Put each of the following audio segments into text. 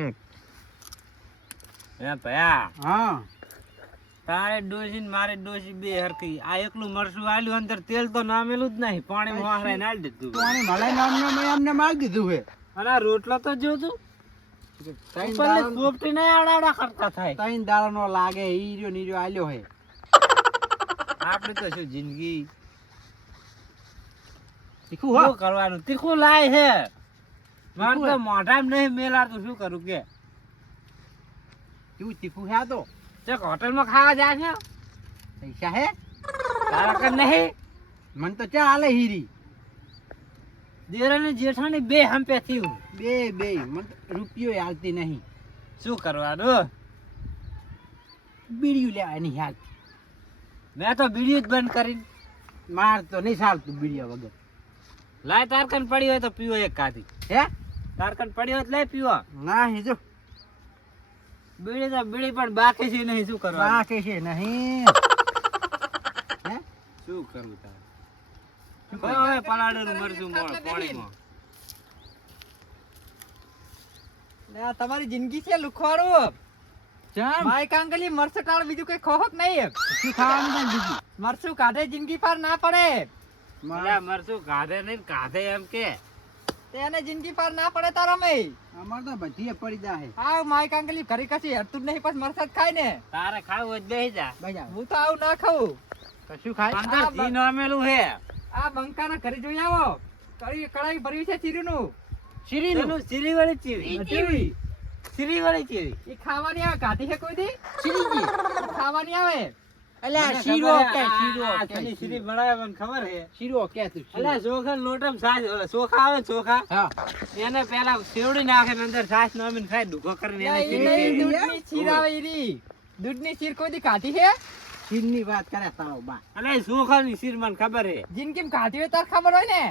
હે ભયા. હા. તારે ડોસી ને મારે ડોસી બે હરખી. આ એકલું મરસું આલ્યું અંદર તેલ તો નામેલું જ નહીં. પાણી વાહરાઈ નાલ દીધું. પાણી મળે ને મેં અમને મારી દીધું હે. અને આ રોટલો તો જો તું. ત્રણ ઉપરથી દાડા- પોપટી ને આડાવડા કરતા થાય. ત્રણ દાડાનો લાગે ઈ રહ્યો ને ઈ રહ્યો આલ્યો હે. આપણે તો શું જિંદગી? તીખું કરવાનું? તીખું લાય હે. મારે તો? મોઢામાં નહીં મેલાતું શું કરું કે? તું તીખું આ તો? ચક હોટલમાં ખાવા જાય છે? પૈસા હે? તારા કર નહીં? મને તો ચા હાલે હીરી. દેરા ને જેઠાણી બે હંપે થયું. બે બે. મને રૂપિયો હાલતી નહીં. શું કરવાનું? બીડીયું લેવા એની હાલ. મેં તો બીડીયું જ બંધ કરી. માર તો નહીં ચાલતું બીડીયા વગર. લાય તારકન પડી હોય તો પીવો એક કાધી હે? તારકન પડ્યો એટલે પીવા. ના હે બીડી તો બીડી પણ બાકી છે નહીં શું કરવા બાકી છે નહીં. હે? શું કરવું તારે? હવે પાણીમાં તમારી જિંદગી છે લુખવાડું. માય કાંગલી મરસું ટાળ બીજું કઈ ખોહક નહીં શું ખાવાનું બીજું? મરસું કાઢે જિંદગી પર ના પડે. મરસું કાઢે નહીં ને કાઢે એમ કે. તેને જિંદગી પાર ના પડે તારા મે અમાર તો બધી પડી જાય આ માય કાંગલી ઘરી કશી હરતું નહીં પછી મરસાદ ખાય ને. તારે ખાવું હોય તો જા. ભાઈ હું તો આવું ના ખાવું કશું ખાય? અંદર આ ઘી નામેલું હે. આ બંકાના ઘરે જોઈ આવો. કઢી કડાઈ ભર્યું છે ચીરીનું નું ચીરી. ચીવી ચીરી. સિરીવાળી ચીવી એ ખાવાની આવે કાઢી છે કોઈ દી? ચીરી ખાવાની આવે. અલ્યા શીરો કે શીરો કે. શીરી શીરો. બનાવે ખબર હે? શીરો કે તું શીરો. અલ્યા ચોખા લોટમ ઓલા ચોખા આવે ચોખા? હા. એને પેલા સેવડી નાખે ને અંદર સાસ નામીને ખાય ડૂકો કરીને એને શીરી દૂધની ચીર આવે ઈરી. દૂધની ચીર કોઈ દી કાઢી છે શીરની વાત કરે તારો બા. અલ્યા ચોખાની શીર મને ખબર હે. જિંદગી કાઢી હોય તાર ખબર હોય ને?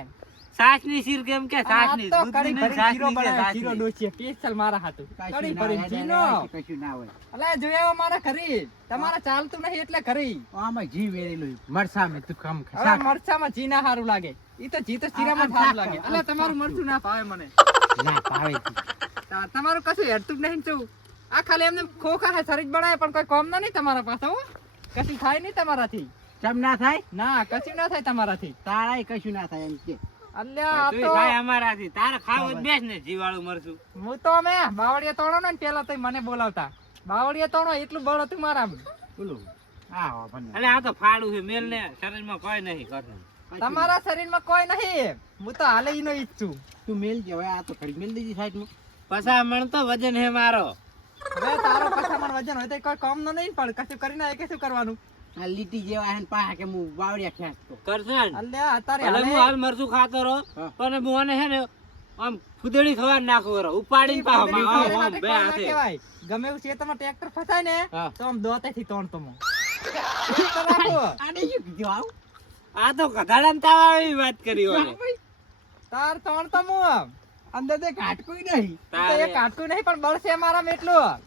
સાસની શીર કેમ કે સાસની? દૂધની સાસની કે સાસની. ડોસીએ, સ્પેશિયલ મારા ના ભરી હોય, જીનો. કશું ના હોય. અલા, જોયો મારા ઘરે. તમારા ચાલતું નહીં એટલે ઘરે. આમાં જી વેરેલું મરસા મે તું કમ ખસા શાક. મરચામાં જી ના હારું લાગે. ઈ તો જી તો આ સારું લાગે. અલા તમારું મરસું ના ભાવે મને. ના પાવે તમારું કશું હેડતું જ નહીં છું આ ખાલી એમને ખોખા હે શરીર બનાવે પણ કોઈ કોમ ના નહીં તમારા પાસે હો. કશું થાય નહીં તમારાથી. કેમ ના થાય? ના કશું ના થાય તમારાથી. તારાય કશું ના થાય એમ કે. અલ્યા તો થાય અમારાથી તારે ખાવું બેસ ને જીવાળું મરચું. હું તો અમે બાવળિયા તોડો ને પેલા તો મને બોલાવતા. બાવળિયા તોડો એટલું બળ હતું મારા બોલો. આ આપણને આ તો ફાડું છે મેલ ને શરીરમાં કોઈ નહીં કરતું તમારા શરીરમાં કોઈ નહીં. હું તો હાલે ઈનો ઈ જ તું મેલ જે હવે આ તો ઘડી મેલ દીધી સાઈડમાં પસા મણ તો વજન હે મારો. તારો પછા પછામણ વજન હોય તો કોઈ કામ નો નહીં પણ કશું કરીને કશું કે શું કરવાનું? લીટી જેવા હે ને કે હું વાવડિયા ખેંચતો કરશે ને. અલ્યા અત્યારે હું હાલ મરચું ખાતો રહો પણ હું આને હે ને આમ ફુદડી ખવા નાખું રહો ઉપાડીને પાછો ફુદડી આમ, ફુદડી આમ, માટે બે હાથે. ગમે એવું ખેતરમાં ટ્રેક્ટર ફસાય ને તો આમ દોતેથી તોડતો હું. તો રાખો. આને શું કીધું આવું? આ તો ગધાડાને તાવ આવી વાત કરી હોય. તાર તોડતો હું અંદર તે કાટકું નહીં. તો કાટકું નહીં પણ બળશે મારા એટલું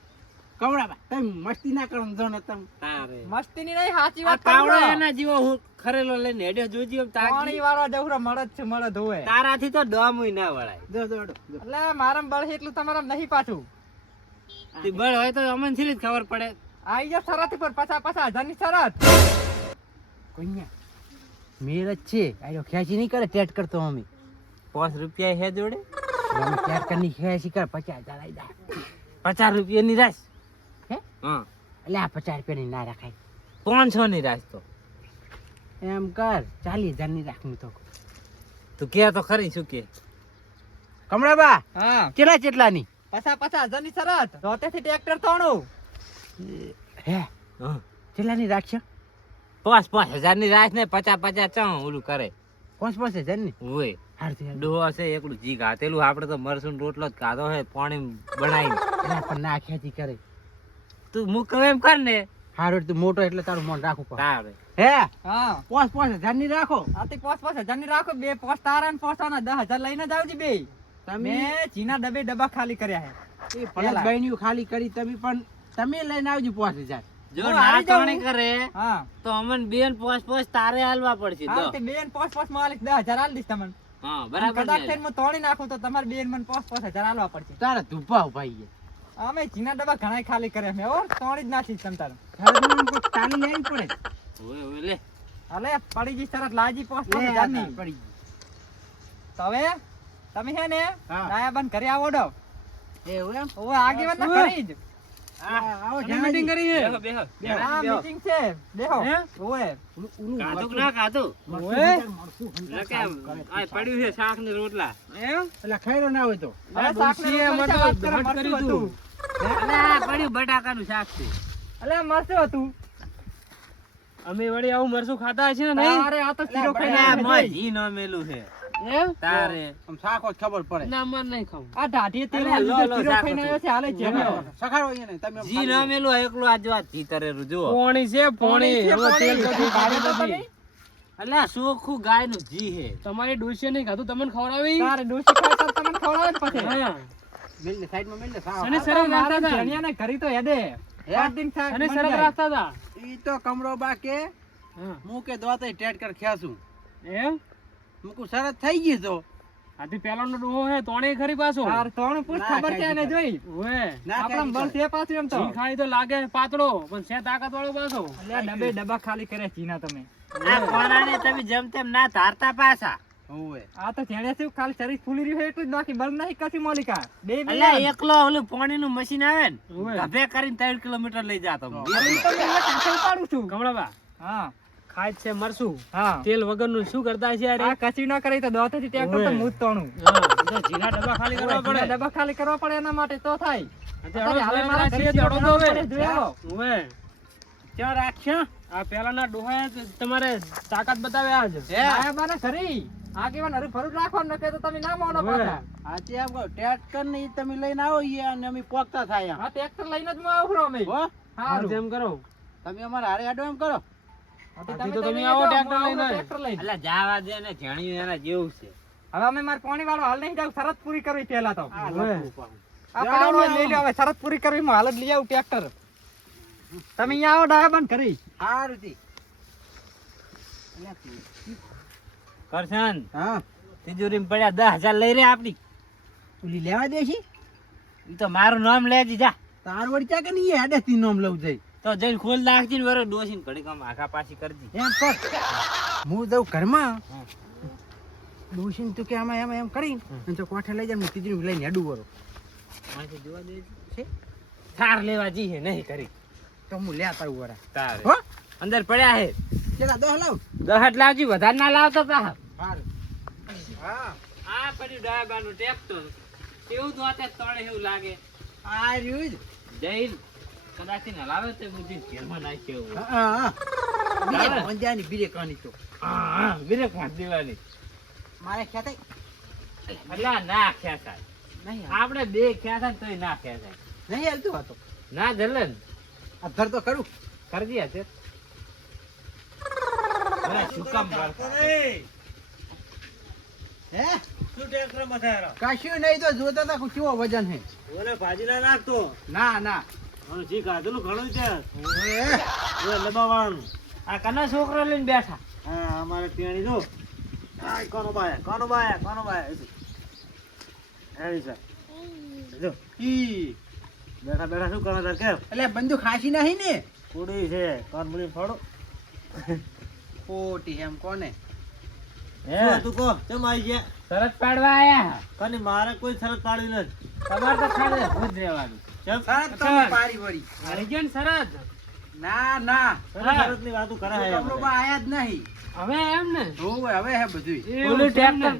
કવડાબા તમે મસ્તી ના કરો જો ને તમે. તારે. મસ્તીની નહીં સાચી વાત તાવડો એના જેવો હું ખરેલો લઈને જોજી તાકી. વાળો મળદ છે મળદ હોય. તારાથી તો ડોમુય ના વળાય. જો જો જો, જો. એટલે મારામાં બળ એટલું તમારા નહીં પાછું. તે બળ હોય તો અમનથી જ ખબર પડે. આઈ જા શરત પર પછા પાછા હજારની શરત. કોઈના? મેર છે. આયો ખેંચી નહીં કરે ટેટ કરતો અમે. પાંચ રૂપિયા હે જોડે? અમે ટેટ કરી ખેંચી કર પચાસ હજાર આઈ જાય પચાસ રૂપિયા ની રાશ. હે? એટલે આ પચાસ રૂપિયાની ના રાખાય. પાંચસો ની રાખતો એમ કર ચાલીસ હજારની રાખવી તો. તું કે તો ખરી શું કે? કમળાબા હા. કેટલા કેટલા ની પછા હજારની શરત. રોતેથી ટ્રેક્ટર તોડું હે હા. કેટલા ની રાખશે? પાંચ પાંચ હજારની રાખ ને પચાસ પચાસ ચા ઓલું કરે. પાંચ પાંચ હજારની હોય ડોહો છે એકલું જી ગાતેલું આપડે તો મરસું રોટલો જ ખાધો હે પાણી બનાવી પણ ના ખેંચી કરે. તું કહું એમ કર ને. હારું તું મોટો એટલે તારું મન રાખવું પડે હે? હા. પાંચ પાંચ હજારની રાખો. આથી પાંચ પાંચ હજારની રાખો. બે પાંચ તારા ને પાંચ તારા. દસ હજાર લઈને જ આવજે બે. તમે ચીના ડબે ડબ્બા ખાલી કર્યા હે. એ ભરતભાઈની ખાલી કરી તમે પણ તમે લઈને આવજો પાંચ હજાર. જો હું ના કરે હા. તો અમન બેન પાંચ પાંચ તારે હાલવા પડશે તો તે બેન પાંચ પાંચ માલિક દસ હજાર હાલ દઈશ તમને. હા બરાબર કદાચ થઈને હું તોડી નાખું તો તમારે બેન મને પાંચ પાંચ હજાર આલવા પડશે. તારા ધુપા ભાઈ અમે ચીના ડબ્બા ઘણા ખાલી કર્યા મેં ઓર ત્રણ જ નાખી તમ તાર. ઘરમાં આમ તાલી લેવી પડે ઓય ઓય લે. અલે પડી ગઈ તરત લાજી પોસ્ટ પર જાની પડી ગઈ. તો તમે હે ને. ડાયા બંધ કરી આવો ડો. એ ઓય ઓય આગેવાન ના કરી જ. આવો અને મીટિંગ કરી છે. બેહો બેહો આ મીટિંગ છે. દેખો ઓય ઓવે ઓલું- ઓલું કાધું કે મરચું- ના કાતો ઓય. કરે આ પડ્યું છે શાક ને રોટલા. એમ? એટલે ખાયરો ના હોય તો. શાક શાકને રોટલા વાત કરો, તું. પડ્યું બટાકાનું શાક છે. અલે હતું. અમે વળી આવું મરચું ખાતા છે ને તારે આ તો શીરો ખાઈને આ આવ્યા મોય છે. ઘી નો મેલું છે. એમ? તારે. આમ શાક ખબર પડે. ના મન નહીં ખાવું આ ઢાઢીએ તેલ અલે વાળું લો, જે લો, શીરો ખાઈને આવ્યો છે હાલે છે. સખાડો અહીંયા તમે આમ ઘી મેલું એકલું જો પોણી છે પોણી. તેલ તમારી ડોસી નહીં ખાધું તમને ખવડાવી? તારે ડોશી ખાય તમને ખવડાવે પછી. હા. મેલ દે, સાઈડમાં મેલ દે, સાવ. અને આ મારા રાખતા હતા. ઘરી તો હેડે. પાંચ દિન થાક અને મન રાખતા હતા. ઈ તો કમરો બા હું. કે દોતે ટેટ કર ખ્યાસું એમ? મુકુ સરસ થઈ ગઈ તો. આથી પેલાનો ડોહો હે તોણે ખરી પાછો. હાર તોણું પૂછ ખબર છે જોઈ? ઓએ આપણા બળ છે પાછું એમ તો. ખાઈ તો લાગે પાતળો પણ છે તાકાત વાળો પાછો. અલ્યા ડબ્બે ડબ્બા ખાલી કરે ચીના તમે. આ કોણાને તમે જેમ તેમ ના ધારતા પાછા. હોવે આ તો જેણે શું ખાલી શરીર ફૂલી રહ્યું એટલું જ બાકી બળ નહીં કશી મોલિકા? બે બે એટલે એકલો ઓલું પાણીનું મશીન આવે ને ગભે કરીને ત્રણ કિલોમીટર લઈ જાતો હું. અરે તો મેં કાંઠે ઉપાડું છું. કમળાબા. હા. ખાય છે મરસું હા. તેલ વગરનું શું કરતા છે યાર આ ન કરી તો દોતેથી ટ્રેક્ટર તો તોણું ડબ્બા ખાલી કરવા પડે. ડબ્બા ખાલી કરવા પડે એના માટે તો થાય. અત્યારે મારા છે, દોડો. ઓવે. ક્યાં રાખ્યા આ પેલાના ડોહાએ તમારે તાકાત બતાવ્યા છે આયા બાને આ કેવા હરું ફરું રાખવાનું નકર તો તમે ના માનો ઓવે. આ તે આમ કહો ને ઈ તમે લઈને આવો ઈ અને અમે પોકતા થાય. આ ટ્રેક્ટર લઈને જ હું આવરો અમે. હો? હા જેમ કરો. તમે અમારા હારે આડો એમ કરો. તો તમે આવો ટ્રેક્ટર લઈને. એટલે જાવા દે ને જણી એના જેવું છે. હવે અમે માર પાણી વાળો હાલ નહીં જાવ શરત પૂરી કરવી પહેલા તો. આ પાછું. નહીં લઈ લો હવે શરત પૂરી કરવી હું હાલ જ લઈ આવું ટ્રેક્ટર તમે અહીંયા આવો ડાયા બંધ કરી. સારું તી. કરશન હા. તિજોરી પડ્યા દસ હજાર લઈ રે આપડી ઓલી લેવા દે છે? એ તો મારું નામ લેજી જા. તાર વળી ચા કે નહીં હેડે તી નોમ લઉં જઈ? તો જઈને ખોલ નાખજે ને વરો ડોસીને ઘડી કામ આખા પાછી કરજી. એમ કર. હું જઉં ઘરમાં? હા. ડોશીને તું કે આમાં એમાં એમ કરી અને તો કોઠે લઈ જાય હું તીજરી લઈને હેડું વરો. માથે જોવા દે છે? થાર લેવા જઈએ હે નહીં કરી. તો હું લેતા આવું વરા તારે. હો? અંદર પડ્યા હે. કેટલા દહ લાવ. દહટ લાવજી વધારે ના લાવતો પા હારું. હા. આ પડ્યું ડાયાબાનું ટ્રેક્ટર. કેવું તો આતે તણે એવું લાગે. આ રહ્યું જ. જઈને કદાચ ને લાવે તો બુદ્ધિ ઘેરમાં નાખ્યો એવું. હા હા પંજાની કહાની તો. હા હા બ્રેક માર દેવાની. મારે ખ્યાત એટલે ના ખેંચાય નહીં આપણે બે ખેંચાય તોય ના ખેંચાય નહીં હાલતું આ ના જલે આ તો કરું કરજી હશે શું કામ? હે? શું ટ્રેક્ટર મથાયરો કશું નહીં તો જોતા તા કેવો વજન હે ઓલે ભાજી ના નાખતો? ના ના. હવે જી ઘણું છે. ઓએ. લબાવાનું આ કના છોકરા લઈને બેઠા. હા અમારે તેણી જો. આ કોનો બાયા કોનો બાયા કોનો બાય છે જો ઈ. બેઠા બેઠા શું કરો કે એટલે બંદૂક ખાસી નહીં ને? કુડી છે. કોણ બળી ફોડો. ખોટી એમ કોને? હે? તું કો કેમ આવી ગયા? શરત પાડવા આયા કની મારે કોઈ શરત પાડી નથી. તમારે તો ખાલી ભૂજ રહેવાનું. તમે પાડી વળી. હારી ગયો ને સરસ ના ના. શરતની વાતો કરે હે આયા જ નહીં. હવે એમ ને? હોવે હવે હે બધું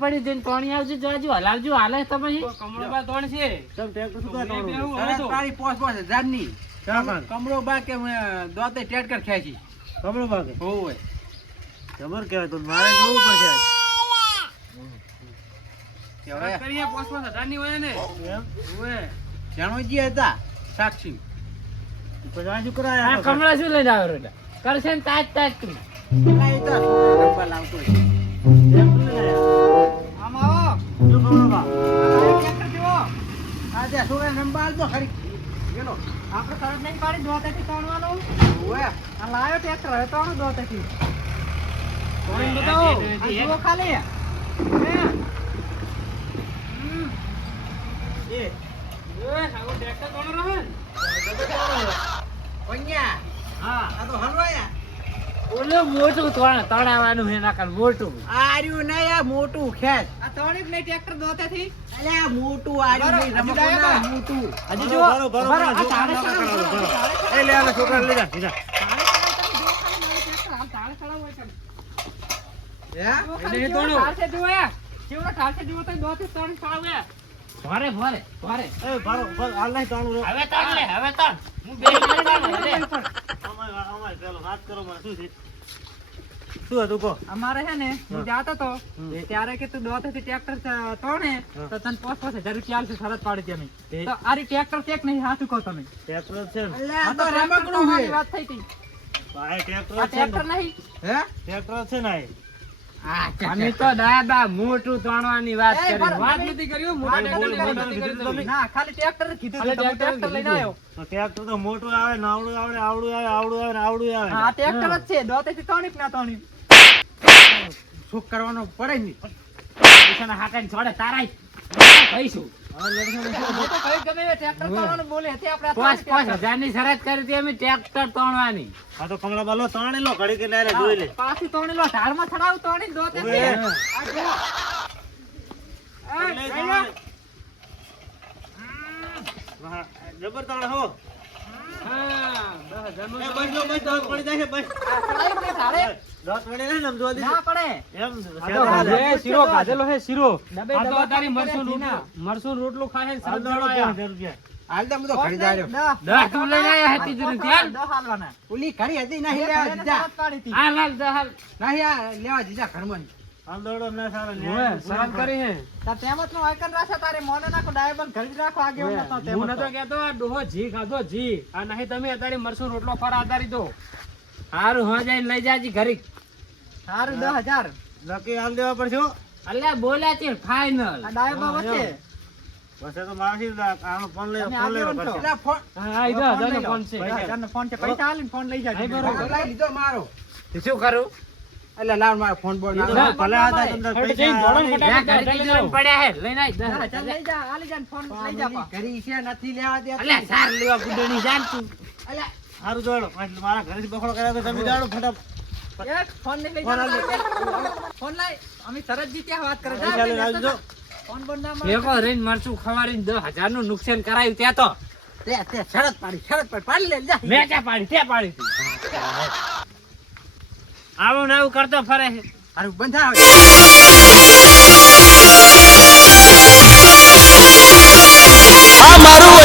પડી જઈને પાણી આવજો જોજો હલાવજો હાલે તમે તો કમળબા તોણ છે? કેમ ટ્રેક્ટર શું બે બેહું હવે સરસ તો. પાડી પોસ પોસ હજારની ક્યાં કાન? કમરો બા કે દોતે ખેંચી. કહેવાય તો મારે જોવું પડશે કે હવે. સરસ કરીએ પોસ પોસ હજારની હોય ને? એમ. જણોજી હતા સાક્ષી. પછી શું કરાય આ કમળા શું લઈને આવ્યો રે કરશે ને તાજ તાજ તું. એ તો ડબ્બા લાવતો. આમ આવો. ટ્રેક્ટર આ જે છોકરાને રમવા આલતો ખરી. ગેલો આપણે શરત નહીં પાડી દોતેથી તોડવાનું. હોવે આ લાયો ટ્રેક્ટર હવે તોડું દોતેથી. તોડીને બતાવો. આ જુઓ ખાલી. હે. એ. આવું ટ્રેક્ટર કોણ રહે હા. આ તો હલવાયા. ઓલું મોટું તણ તણાવાનું હે નાકર મોટું. આર્યું નહીં આ મોટું ખેંચ આ તોણી જ નહીં ટ્રેક્ટર અલે આ મોટું આર્યું નહીં ના, ડાયા મોટું. હજી આ તાળે ચડાવો, બરો, એ લે આ છોકરા લઈ જા સીધા તાળે ચડાવો, તમે જુઓ ખાલી મારું ટ્રેક્ટર, આમ તાળે ચડાવો હોય કેમ? હે એટલે કેવડો તોડો. ઢાળ છે એ. કેવડો ઢાળ છે જુઓ તો દોથી તોણી ચડાવે. ભારે ભારે ભારે એ ભારો ભારો, હાલ નહીં તાણું રો. હવે તાણ લે હવે તાણ. હું બે અમાય અમાય પેલો વાત કરો મને શું છે? શું હતું અમારે છે ને હું જાતો તો ત્યારે કે તું દોતેથી ટ્રેક્ટર તોડે તો તને પોસ પોસ હજાર રૂપિયા આલશું શરત પાડી અમે. તે- આરી ટ્રેક્ટર ચેક નહીં હાચું કહો તમે? ટ્રેક્ટર છે આ તો રમકડું વાત થઈ હતી. ટ્રેક્ટર છે ટ્રેક્ટર નહીં. હે? ટ્રેક્ટર છે ને આ એ. અમે તો દાદા મોટું તણવાની વાત કરી. વાત નથી કર્યું. ના ખાલી ટ્રેક્ટર કીધું તમે ટ્રેક્ટર લઈને આવ્યો. તો ટ્રેક્ટર તો મોટું આવે નાવડું આવે આવડું આવે આવડું આવે આવડું આવે હા ટ્રેક્ટર જ છે દોતે થી તણી ના તણી શું કરવાનું પડે ને? પૈસાના હાથે છોડે તારાય. કહીશું. હજારની શરત કરી હતી અમે ટ્રેક્ટર તોડવાની. આ તો કમળા બાલો તાણી લો ઘડી કે જોઈ લે. પાછી તોણી લો ઢાળમાં ચડાવું જબર તાણ હો. મરસું રોટલું ખાય ને હાલ તો હું ખરી તું આયા હતી જરૂર ધ્યાન દસ હાલવાના. ઓલી ખરી હતી નહીં લેવા ભાઈને દીધા. શરત પાડી હતી. હાલ હાલ હાલ. નહીં લેવા દીધા ઘરમાં. હાલ દોડો ના સારા ઓવે, ન્યાય શરત કરી હે. તાર તેમજનું આઈકન રાખે તારે મોને નાખો ડાયબલ ઘડી જ રાખો આગે નતો તેમજ હું નતો તો. કહેતો આ ડોહો જી ખાધો જી. આ નહીં તમે અત્યારે મરસું રોટલો ફરા આધારી દો. હારું હા જઈને લઈ જાજી ઘરી સારું દસ હજાર. નક્કી હાલ દેવા પડશે અલ્યા બોલ્યા છે ફાઇનલ આ ડાયબલ વચ્ચે તો મારાથી આનો ફોન લઈ ફોન લઈ પડશે. ફોન હા ઈ દસ ફોન છે. ફોન છે. પૈસા ફોન લઈ જાજો. લઈ લીધો મારો. શું કરું? એટલે લાવ મારો ફોન બોલ ના ભલે આ તમને પૈસા ને ઘરે ઘરે પડ્યા હે લઈ હજાર હજાર. લઈ જા. આલી જા ફોન લઈ જા પા. ઘરી છે નથી લેવા દે એટલે સાર લેવા ગુડણી જાન તું. એટલે સારું જોડો. એટલે મારા ઘરેથી બખડો કર્યા તો તમે જાડો ફટાફટ. એક ફોન લઈ ફોન લઈ અમે સરસ જીત્યા વાત કરે. ફોન બંધ ના મારે રહીને મરચું ખવાડીને દસ હજારનું નુકસાન કરાયું ત્યાં તો. તે તે શરત પાડી શરત પાડી. પાડી લે જા. મેં ક્યાં પાડી? તે પાડી તી. આવું ને આવું કરતો ફરે છે. હારું બંધાવ આ મારું